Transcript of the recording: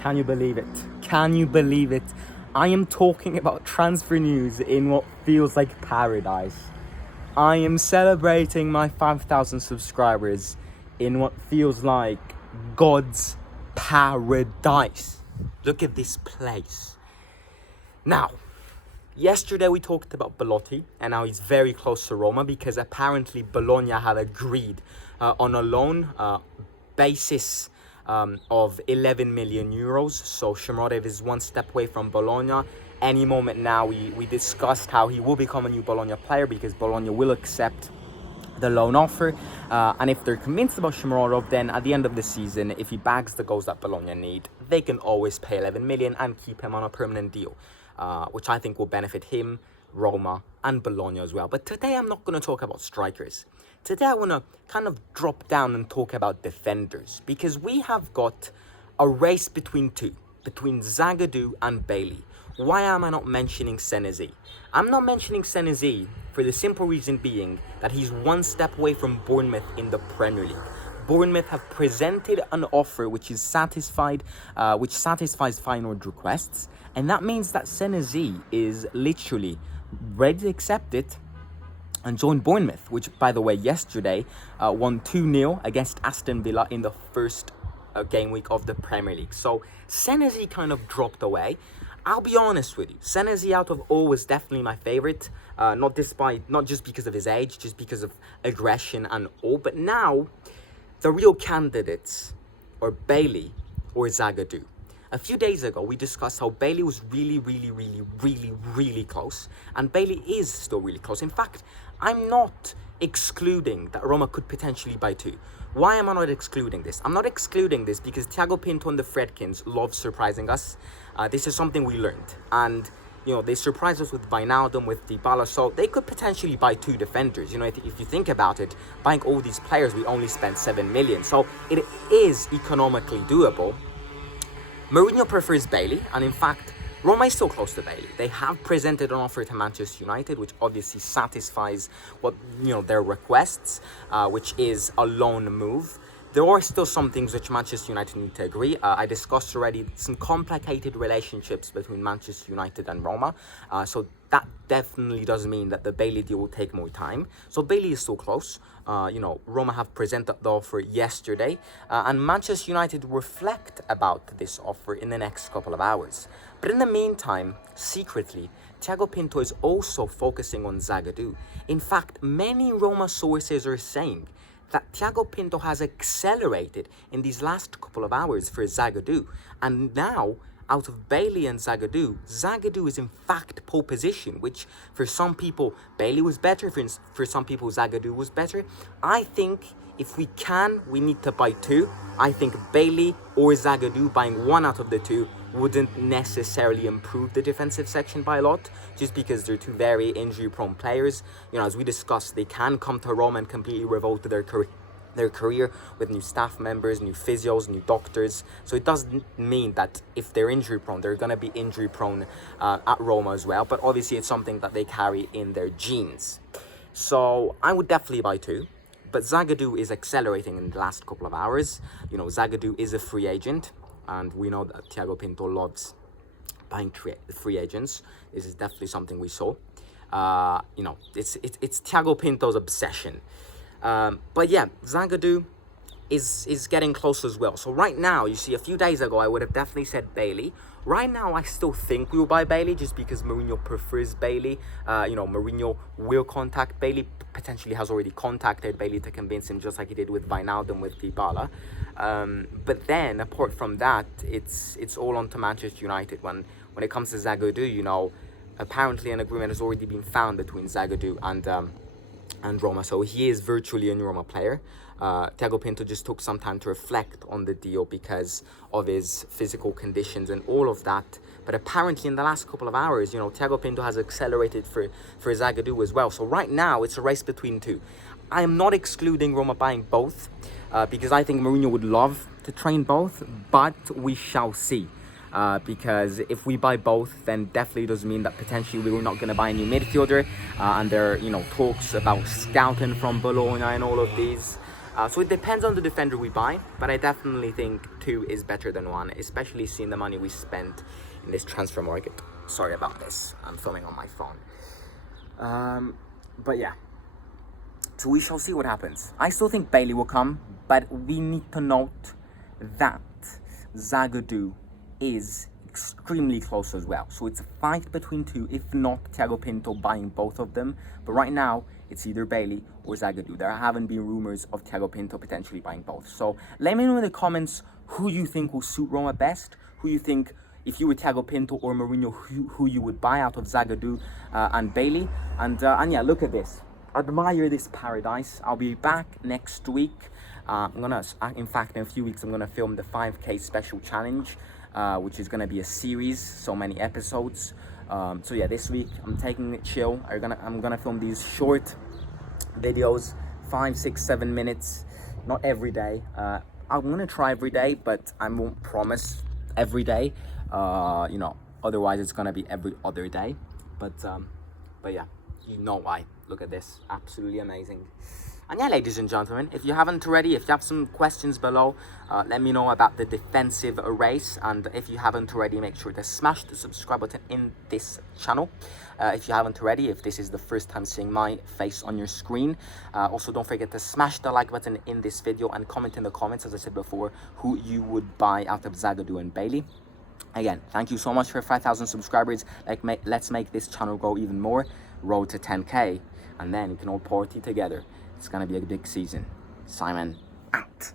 Can you believe it? Can you believe it? I am talking about transfer news in what feels like paradise. I am celebrating my 5,000 subscribers in what feels like God's paradise. Look at this place. Now, yesterday we talked about Belotti and how he's very close to Roma because apparently Bologna have agreed on a loan basis of 11 million euros. So Shomurodov is one step away from Bologna. Any moment now, we discussed how he will become a new Bologna player because Bologna will accept the loan offer. And if they're convinced about Shomurodov, then at the end of the season, if he bags the goals that Bologna need, they can always pay 11 million and keep him on a permanent deal, which I think will benefit him, Roma, and Bologna as well. But today I'm not going to talk about strikers. Today I want to kind of drop down and talk about defenders, because we have got a race between ZAGADOU and BAILLY. Why am I not mentioning Senesi? I'm not mentioning Senesi for the simple reason being that he's one step away from Bournemouth in the Premier League. Bournemouth have presented an offer which satisfies Feyenoord requests, and that means that Senesi is literally ready to accept it and join Bournemouth, which, by the way, yesterday won 2-0 against Aston Villa in the first game week of the Premier League. So Senesi kind of dropped away. I'll be honest with you, Senesi out of all was definitely my favourite, not just because of his age, just because of aggression and all. But now, the real candidates are BAILLY or ZAGADOU. A few days ago, we discussed how BAILLY was really close, and BAILLY is still really close. In fact, I'm not excluding that Roma could potentially buy two. Why am I not excluding this? I'm not excluding this because Thiago Pinto and the Fredkins love surprising us. This is something we learned, and they surprised us with Wijnaldum, with Dybala, so they could potentially buy two defenders. If you think about it, buying all these players, we only spent 7 million, so it is economically doable. Mourinho prefers BAILLY, and in fact, Roma is still close to BAILLY. They have presented an offer to Manchester United, which obviously satisfies their requests, which is a loan move. There are still some things which Manchester United need to agree. I discussed already some complicated relationships between Manchester United and Roma. So that definitely does mean that the BAILLY deal will take more time. So BAILLY is still close. Roma have presented the offer yesterday. And Manchester United reflect about this offer in the next couple of hours. But in the meantime, secretly, Thiago Pinto is also focusing on ZAGADOU. In fact, many Roma sources are saying that Thiago Pinto has accelerated in these last couple of hours for ZAGADOU. And now, out of BAILLY and ZAGADOU is in fact pole position, which for some people, BAILLY was better, for some people, ZAGADOU was better. I think if we need to buy two. I think BAILLY or ZAGADOU, buying one out of the two, wouldn't necessarily improve the defensive section by a lot, just because they're two very injury-prone players. As we discussed, they can come to Roma and completely revolt their career with new staff members, new physios, new doctors. So it doesn't mean that if they're injury-prone, they're going to be injury-prone at Roma as well. But obviously, it's something that they carry in their genes. So I would definitely buy two. But ZAGADOU is accelerating in the last couple of hours. ZAGADOU is a free agent, and we know that Thiago Pinto loves buying free agents. This is definitely something we saw. It's Thiago Pinto's obsession. But yeah, ZAGADOU is getting close as well. So right now, you see, a few days ago, I would have definitely said BAILLY. Right now, I still think we will buy BAILLY just because Mourinho prefers BAILLY. Mourinho will contact BAILLY, potentially has already contacted BAILLY to convince him, just like he did with Wijnaldum, with Dybala. But then, apart from that, it's all on to Manchester United. When it comes to ZAGADOU, apparently an agreement has already been found between ZAGADOU and Roma, so he is virtually a new Roma player. Thiago Pinto just took some time to reflect on the deal because of his physical conditions and all of that. But apparently in the last couple of hours, Thiago Pinto has accelerated for ZAGADOU as well. So right now, it's a race between two. I am not excluding Roma buying both because I think Mourinho would love to train both, but we shall see. Because if we buy both, then definitely does mean that potentially we're not going to buy a new midfielder. And there are, talks about scouting from Bologna and all of these. So it depends on the defender we buy, but I definitely think 2 is better than 1, especially seeing the money we spent in this transfer market. Sorry about this, I'm filming on my phone. But yeah, so we shall see what happens. I still think Bailly will come, but we need to note that ZAGADOU is extremely close as well. So it's a fight between 2, if not Thiago Pinto buying both of them. But right now, it's either Bailly or ZAGADOU. There haven't been rumors of Thiago Pinto potentially buying both. So let me know in the comments who you think will suit Roma best, who you think, if you were Thiago Pinto or Mourinho, who you would buy out of ZAGADOU and Bailly. And yeah, look at this. Admire this paradise. I'll be back next week. In fact, in a few weeks, I'm gonna film the 5K special challenge, which is gonna be a series, so many episodes. So yeah, this week I'm taking it chill. I'm gonna film these short videos, 5, 6, 7 minutes, not every day. I'm gonna try every day, but I won't promise every day. You know, otherwise it's gonna be every other day. But yeah, you know why. Look at this, absolutely amazing. And yeah, ladies and gentlemen, if you haven't already, if you have some questions below, let me know about the defensive race. And if you haven't already, make sure to smash the subscribe button in this channel. If you haven't already, if this is the first time seeing my face on your screen. Also, don't forget to smash the like button in this video and comment in the comments, as I said before, who you would buy out of ZAGADOU and Bailly. Again, thank you so much for 5,000 subscribers. Let's make this channel grow even more. Road to 10K. And then we can all party together. It's gonna be a big season. Simon, out.